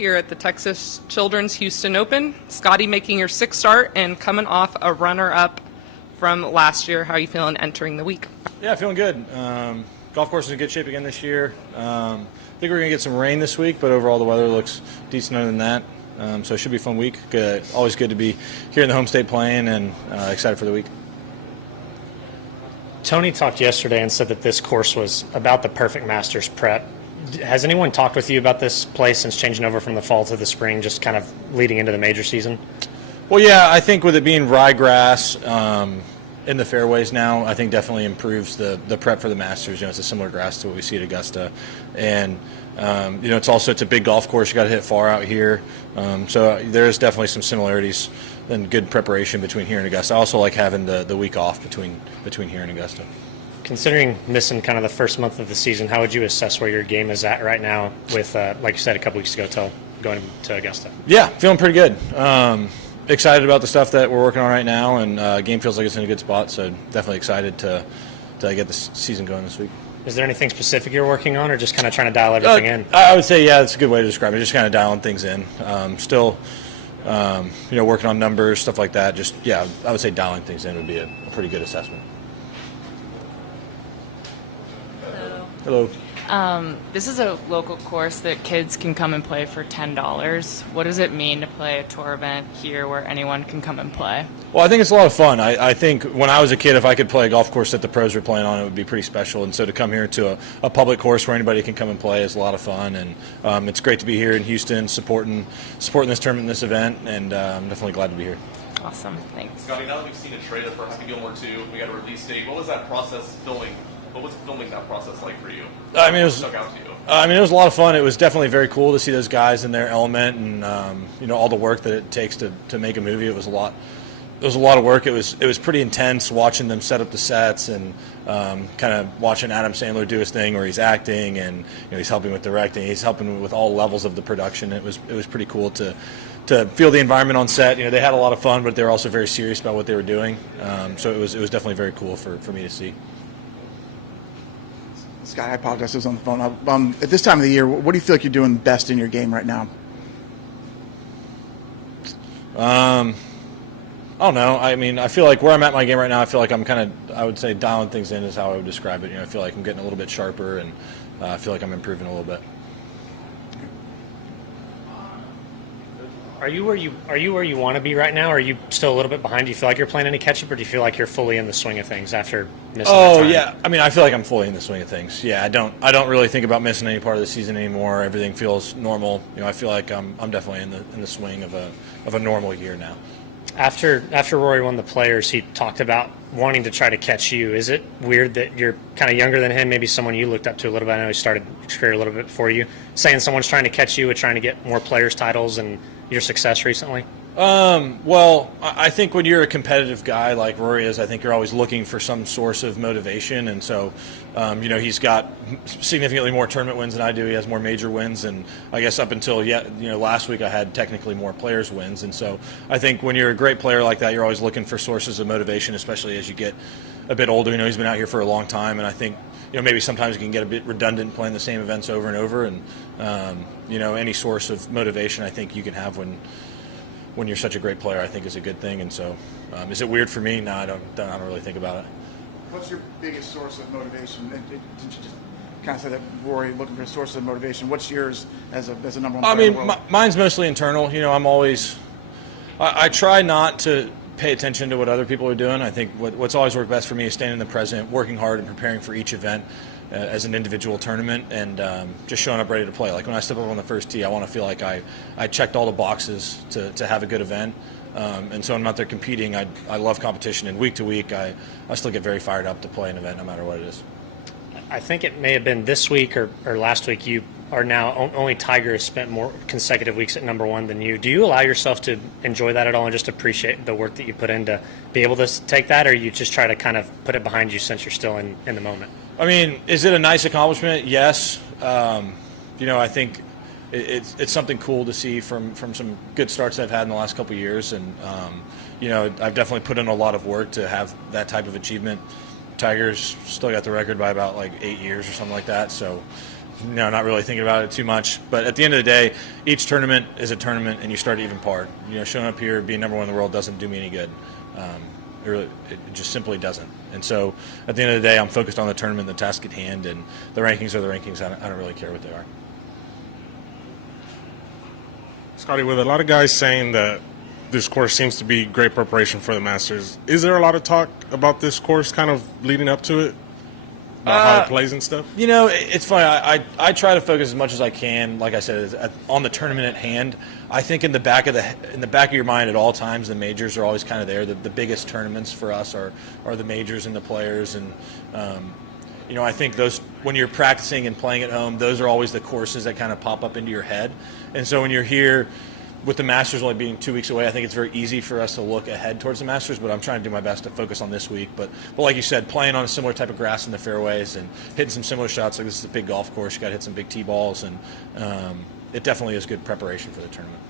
Here at the Texas Children's Houston Open. Scottie making your sixth start and coming off a runner-up from last year. How are you feeling entering the week? Yeah, feeling good. Golf course is in good shape again this year. I think we're going to get some rain this week, but overall the weather looks decent other than that. So it should be a fun week. Good. Always good to be here in the home state playing and excited for the week. Tony talked yesterday and said that this course was about the perfect Masters prep. Has anyone talked with you about this place since changing over from the fall to the spring, just kind of leading into the major season? Well, yeah, I think with it being ryegrass in the fairways now, I think definitely improves the prep for the Masters. It's a similar grass to what we see at Augusta. And, it's a big golf course. You got to hit far out here. So there is definitely some similarities and good preparation between here and Augusta. I also like having the week off between here and Augusta. Considering missing kind of the first month of the season, how would you assess where your game is at right now with, like you said a couple weeks ago, till going to Augusta? Yeah, feeling pretty good. Excited about the stuff that we're working on right now, and game feels like it's in a good spot, so definitely excited to get the season going this week. Is there anything specific you're working on, or just kind of trying to dial everything in? I would say, yeah, that's a good way to describe it. Just kind of dialing things in. Still, working on numbers, stuff like that. Just, yeah, I would say dialing things in would be a pretty good assessment. Hello. This is a local course that kids can come and play for $10. What does it mean to play a tour event here where anyone can come and play? Well, I think it's a lot of fun. I think when I was a kid, if I could play a golf course that the pros were playing on, it would be pretty special. And so to come here to a public course where anybody can come and play is a lot of fun. And it's great to be here in Houston supporting this tournament, this event, and I'm definitely glad to be here. Awesome. Thanks. Scottie, now that we've seen a trailer for Happy Gilmore 2, we got a release date. What was that process filming? What was filming that process like for you? I mean, it was stuck out to you? It was a lot of fun. It was definitely very cool to see those guys in their element, and all the work that it takes to make a movie. It was a lot. It was a lot of work. It was pretty intense watching them set up the sets and kind of watching Adam Sandler do his thing where he's acting and he's helping with directing. He's helping with all levels of the production. It was pretty cool to feel the environment on set. They had a lot of fun, but they were also very serious about what they were doing. So it was definitely very cool for me to see. Scott, I apologize, I was on the phone. At this time of the year, what do you feel like you're doing best in your game right now? I don't know. I mean, I feel like where I'm at in my game right now, I feel like I'm I would say dialing things in is how I would describe it. I feel like I'm getting a little bit sharper, and I feel like I'm improving a little bit. Are you where you want to be right now? Or are you still a little bit behind? Do you feel like you're playing any catch up, or do you feel like you're fully in the swing of things after missing that time? Yeah. I mean, I feel like I'm fully in the swing of things. Yeah, I don't really think about missing any part of the season anymore. Everything feels normal. I feel like I'm definitely in the swing of a normal year now. After Rory won the Players, he talked about wanting to try to catch you. Is it weird that you're kind of younger than him, maybe someone you looked up to a little bit? I know he started his career a little bit before you. Saying someone's trying to catch you and trying to get more Players titles and your success recently? Well, I think when you're a competitive guy like Rory is, I think you're always looking for some source of motivation. And so, he's got significantly more tournament wins than I do. He has more major wins. And I guess up until last week I had technically more Players wins. And so I think when you're a great player like that, you're always looking for sources of motivation, especially as you get a bit older. He's been out here for a long time. And I think, maybe sometimes you can get a bit redundant playing the same events over and over. And, any source of motivation I think you can have when you're such a great player, I think is a good thing. And so, is it weird for me? No, I don't really think about it. What's your biggest source of motivation? Didn't you just kind of say that Rory looking for a source of motivation? What's yours as a number one player? I mean, in the world? mine's mostly internal. I'm always I try not to pay attention to what other people are doing. I think what's always worked best for me is staying in the present, working hard and preparing for each event as an individual tournament, and just showing up ready to play. Like when I step up on the first tee, I want to feel like I checked all the boxes to have a good event. And so I'm out there competing. I love competition, and week to week I still get very fired up to play an event no matter what it is. I think it may have been this week or last week you are now only Tiger has spent more consecutive weeks at number one than you. Do you allow yourself to enjoy that at all and just appreciate the work that you put in to be able to take that, or you just try to kind of put it behind you since you're still in the moment? I mean, is it a nice accomplishment? Yes. I think it's something cool to see from some good starts I've had in the last couple of years. And, I've definitely put in a lot of work to have that type of achievement. Tiger's still got the record by about 8 years or something like that. So No, not really thinking about it too much. But at the end of the day, each tournament is a tournament, and you start even par. Showing up here, being number one in the world doesn't do me any good. It just simply doesn't. And so at the end of the day, I'm focused on the tournament, the task at hand, and the rankings are the rankings. I don't really care what they are. Scottie, with a lot of guys saying that this course seems to be great preparation for the Masters, is there a lot of talk about this course kind of leading up to it? About how it plays and stuff? It's funny. I try to focus as much as I can, like I said, on the tournament at hand. I think in the back of your mind at all times, the majors are always kind of there. The biggest tournaments for us are the majors and the players, and I think those, when you're practicing and playing at home, those are always the courses that kind of pop up into your head. And so when you're here, with the Masters only being 2 weeks away, I think it's very easy for us to look ahead towards the Masters, but I'm trying to do my best to focus on this week. But like you said, playing on a similar type of grass in the fairways and hitting some similar shots, like this is a big golf course, you got to hit some big tee balls, and it definitely is good preparation for the tournament.